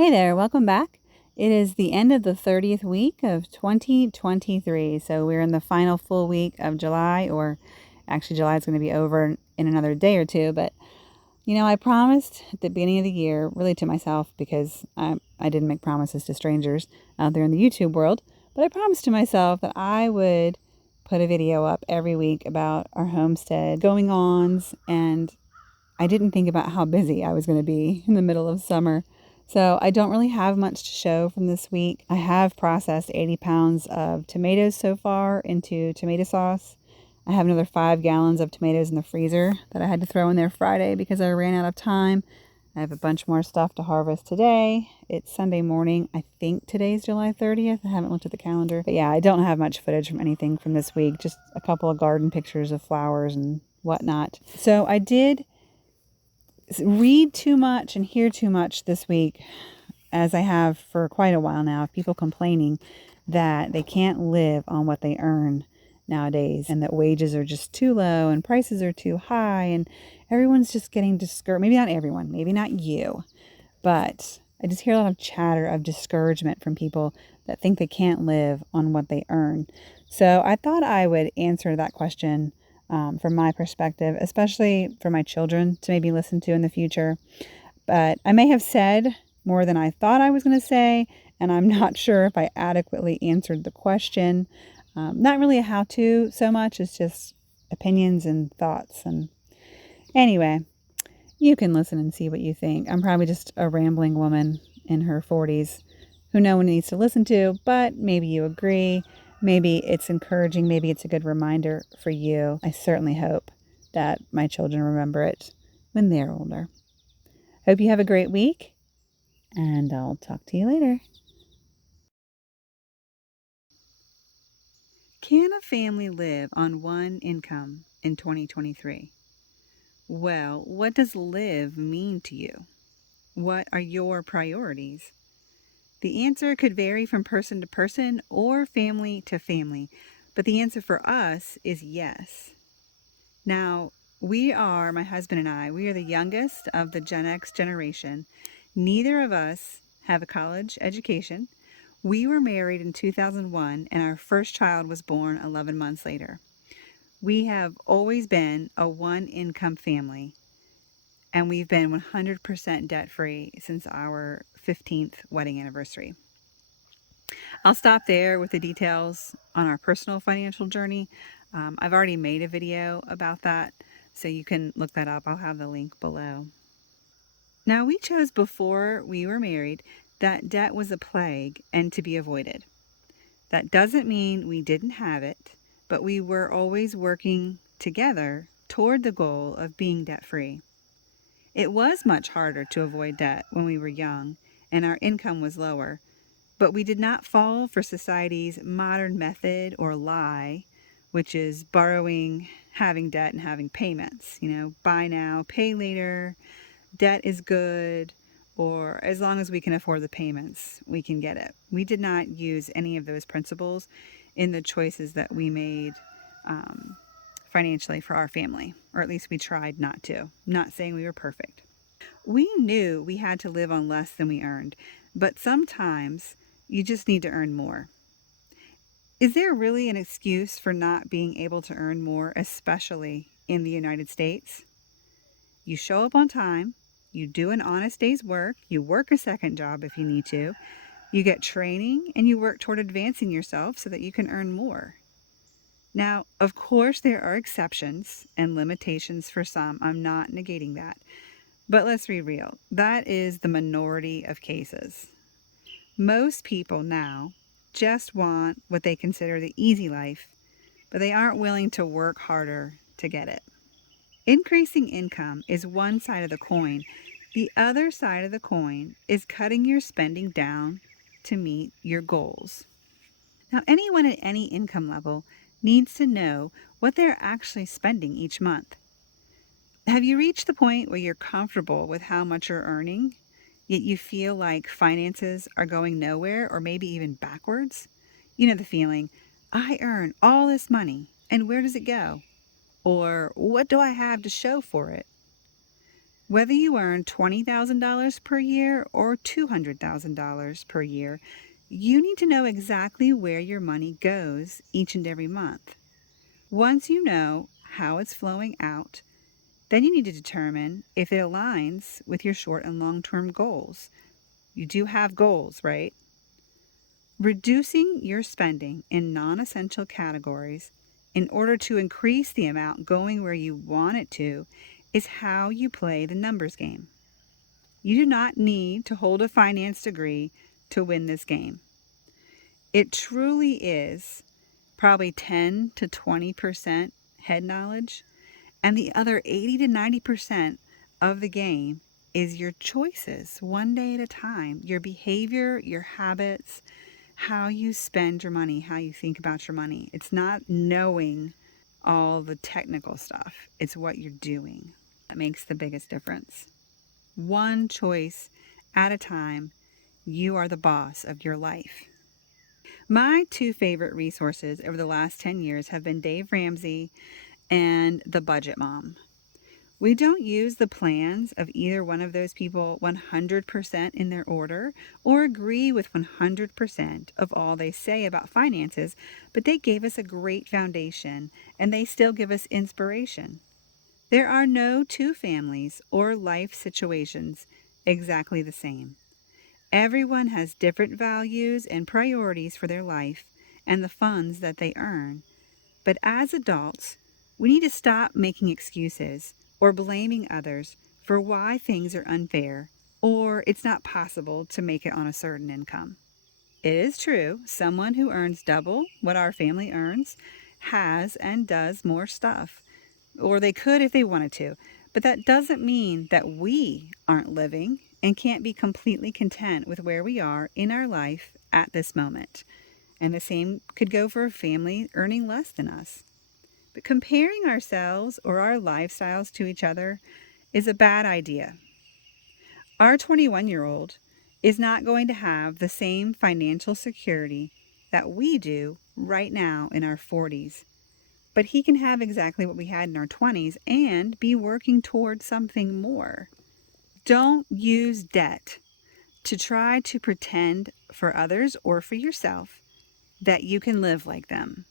Hey there, welcome back. It is the end of the 30th week of 2023. So we're in the final full week of July, or actually, July is going to be over in another day or two. But, I promised at the beginning of the year, really to myself, because I didn't make promises to strangers out there in the YouTube world, but I promised to myself that I would put a video up every week about our homestead going ons, and I didn't think about how busy I was going to be in the middle of summer. So I don't really have much to show from this week. I have processed 80 pounds of tomatoes so far into tomato sauce. I have another 5 gallons of tomatoes in the freezer that I had to throw in there Friday because I ran out of time. I have a bunch more stuff to harvest today. It's Sunday morning. I think today's July 30th. I haven't looked at the calendar. But yeah, I don't have much footage from anything from this week. Just a couple of garden pictures of flowers and whatnot. So I did read too much and hear too much this week, as I have for quite a while now, of people complaining that they can't live on what they earn nowadays and that wages are just too low and prices are too high and everyone's just getting discouraged. Maybe not everyone, maybe not you, but I just hear a lot of chatter of discouragement from people that think they can't live on what they earn. So I thought I would answer that question from my perspective, especially for my children to maybe listen to in the future. But I may have said more than I thought I was going to say, and I'm not sure if I adequately answered the question. Not really a how to so much, it's just opinions and thoughts. And anyway, you can listen and see what you think. I'm probably just a rambling woman in her 40s who no one needs to listen to, but maybe you agree. Maybe it's encouraging. Maybe it's a good reminder for you. I certainly hope that my children remember it when they're older. Hope you have a great week, and I'll talk to you later. Can a family live on one income in 2023? Well, what does live mean to you? What are your priorities? The answer could vary from person to person or family to family, but the answer for us is yes. Now, my husband and I, we are the youngest of the Gen X generation. Neither of us have a college education. We were married in 2001, and our first child was born 11 months later. We have always been a one-income family, and we've been 100% debt-free since our 15th wedding anniversary. I'll stop there with the details on our personal financial journey. I've already made a video about that, so you can look that up. I'll have the link below. Now, we chose before we were married that debt was a plague and to be avoided. That doesn't mean we didn't have it, but we were always working together toward the goal of being debt-free. It was much harder to avoid debt when we were young and our income was lower, but we did not fall for society's modern method or lie, which is borrowing, having debt, and having payments. Buy now, pay later, debt is good, or as long as we can afford the payments, we can get it. We did not use any of those principles in the choices that we made financially for our family, or at least we tried not to. Not saying we were perfect. We knew we had to live on less than we earned, but sometimes you just need to earn more. Is there really an excuse for not being able to earn more, especially in the United States? You show up on time, you do an honest day's work, you work a second job if you need to, you get training, and you work toward advancing yourself so that you can earn more. Now, of course, there are exceptions and limitations for some. I'm not negating that. But let's be real. That is the minority of cases. Most people now just want what they consider the easy life, but they aren't willing to work harder to get it. Increasing income is one side of the coin. The other side of the coin is cutting your spending down to meet your goals. Now, anyone at any income level needs to know what they're actually spending each month. Have you reached the point where you're comfortable with how much you're earning, yet you feel like finances are going nowhere or maybe even backwards? You know the feeling, I earn all this money, and where does it go? Or what do I have to show for it? Whether you earn $20,000 per year or $200,000 per year, you need to know exactly where your money goes each and every month. Once you know how it's flowing out, then you need to determine if it aligns with your short and long-term goals. You do have goals, right? Reducing your spending in non-essential categories in order to increase the amount going where you want it to is how you play the numbers game. You do not need to hold a finance degree to win this game. It truly is probably 10 to 20% head knowledge, and the other 80 to 90% of the game is your choices, one day at a time, your behavior, your habits, how you spend your money, how you think about your money. It's not knowing all the technical stuff, it's what you're doing that makes the biggest difference. One choice at a time, you are the boss of your life. My two favorite resources over the last 10 years have been Dave Ramsey and The Budget Mom. We don't use the plans of either one of those people 100% in their order or agree with 100% of all they say about finances, but they gave us a great foundation and they still give us inspiration. There are no two families or life situations exactly the same. Everyone has different values and priorities for their life and the funds that they earn. But as adults, we need to stop making excuses or blaming others for why things are unfair or it's not possible to make it on a certain income. It is true, someone who earns double what our family earns has and does more stuff, or they could if they wanted to. But that doesn't mean that we aren't living and can't be completely content with where we are in our life at this moment. And the same could go for a family earning less than us. But comparing ourselves or our lifestyles to each other is a bad idea. Our 21-year-old is not going to have the same financial security that we do right now in our 40s. But he can have exactly what we had in our 20s and be working towards something more. Don't use debt to try to pretend for others or for yourself that you can live like them.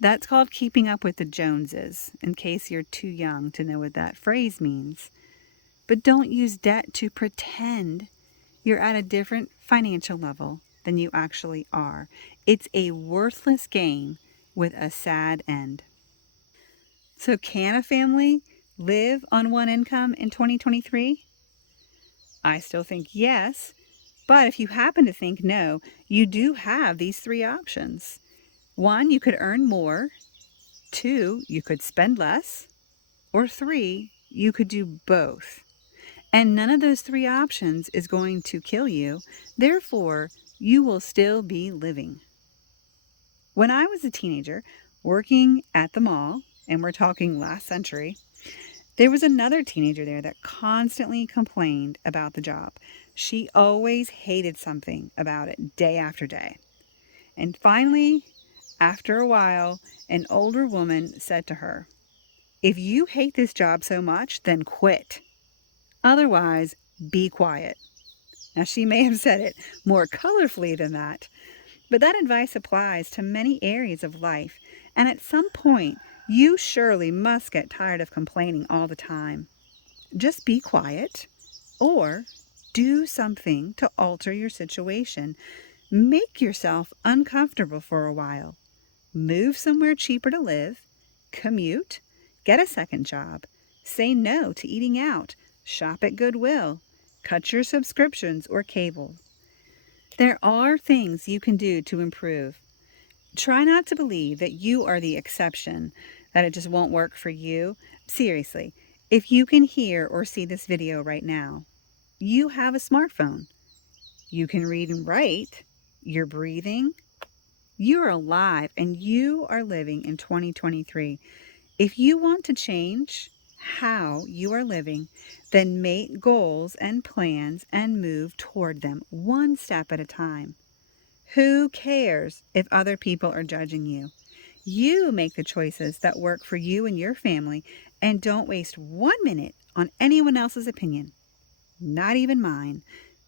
That's called keeping up with the Joneses, in case you're too young to know what that phrase means. But don't use debt to pretend you're at a different financial level than you actually are. It's a worthless game with a sad end. So can a family live on one income in 2023? I still think yes, but if you happen to think no, you do have these three options. 1, you could earn more. 2, you could spend less. Or 3, you could do both. And none of those three options is going to kill you. Therefore, you will still be living. When I was a teenager working at the mall, and we're talking last century, there was another teenager there that constantly complained about the job. She always hated something about it day after day. And finally, after a while, an older woman said to her, "If you hate this job so much, then quit. Otherwise, be quiet." Now, she may have said it more colorfully than that, but that advice applies to many areas of life, and at some point, you surely must get tired of complaining all the time. Just be quiet or do something to alter your situation. Make yourself uncomfortable for a while. Move somewhere cheaper to live, commute, get a second job, say no to eating out, shop at Goodwill, cut your subscriptions or cable. There are things you can do to improve. Try not to believe that you are the exception, that it just won't work for you. Seriously, if you can hear or see this video right now, you have a smartphone. You can read and write. You're breathing. You're alive and you are living in 2023. If you want to change how you are living, then make goals and plans and move toward them one step at a time. Who cares if other people are judging you? You make the choices that work for you and your family, and don't waste 1 minute on anyone else's opinion, not even mine,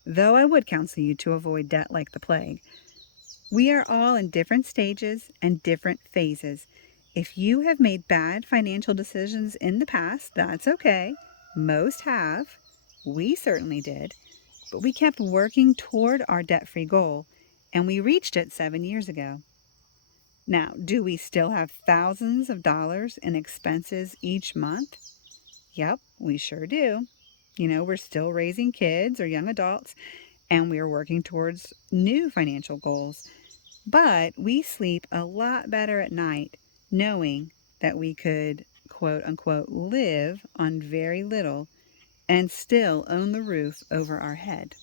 though I would counsel you to avoid debt like the plague. We are all in different stages and different phases. If you have made bad financial decisions in the past, that's okay. Most have. We certainly did. But we kept working toward our debt-free goal, and we reached it 7 years ago. Now, do we still have thousands of dollars in expenses each month? Yep, we sure do. We're still raising kids or young adults, and we're working towards new financial goals. But we sleep a lot better at night knowing that we could, quote unquote, live on very little and still own the roof over our head.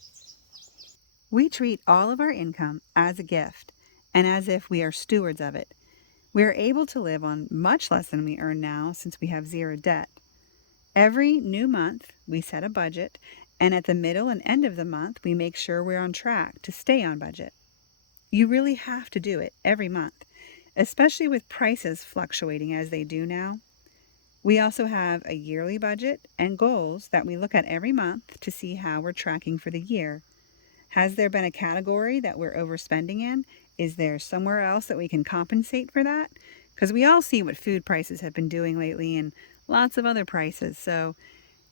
We treat all of our income as a gift and as if we are stewards of it. We are able to live on much less than we earn now since we have zero debt. Every new month, we set a budget, and at the middle and end of the month, we make sure we're on track to stay on budget. You really have to do it every month, especially with prices fluctuating as they do now. We also have a yearly budget and goals that we look at every month to see how we're tracking for the year. Has there been a category that we're overspending in? Is there somewhere else that we can compensate for that? Because we all see what food prices have been doing lately and lots of other prices. So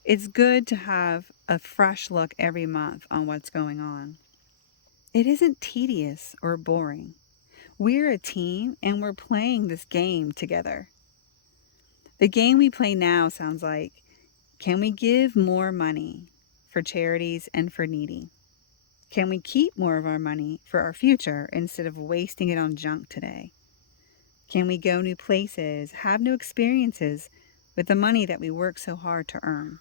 it's good to have a fresh look every month on what's going on. It isn't tedious or boring. We're a team and we're playing this game together. The game we play now sounds like, can we give more money for charities and for needy? Can we keep more of our money for our future instead of wasting it on junk today? Can we go new places, have new experiences with the money that we work so hard to earn?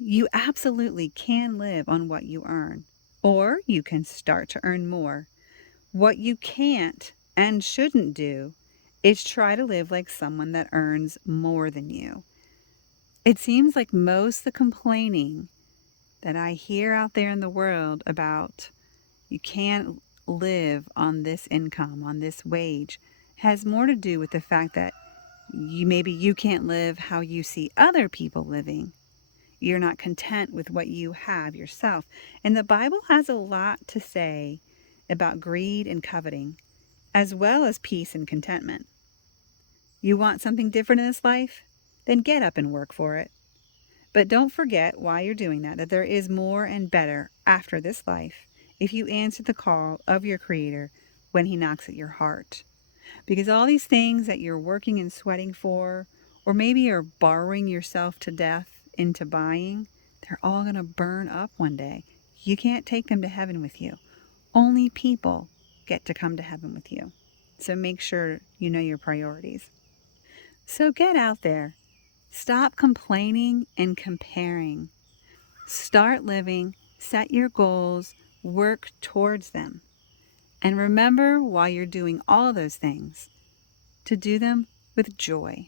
You absolutely can live on what you earn, or you can start to earn more. What you can't and shouldn't do is try to live like someone that earns more than you. It seems like most of the complaining that I hear out there in the world about you can't live on this income, on this wage, has more to do with the fact that maybe you can't live how you see other people living. You're not content with what you have yourself. And the Bible has a lot to say about greed and coveting, as well as peace and contentment. You want something different in this life? Then get up and work for it. But don't forget while you're doing that there is more and better after this life if you answer the call of your Creator when He knocks at your heart. Because all these things that you're working and sweating for, or maybe you're borrowing yourself to death into buying, they're all going to burn up one day. You can't take them to heaven with you. Only people get to come to heaven with you. So make sure you know your priorities. So get out there. Stop complaining and comparing. Start living, set your goals, work towards them. And remember, while you're doing all of those things, to do them with joy.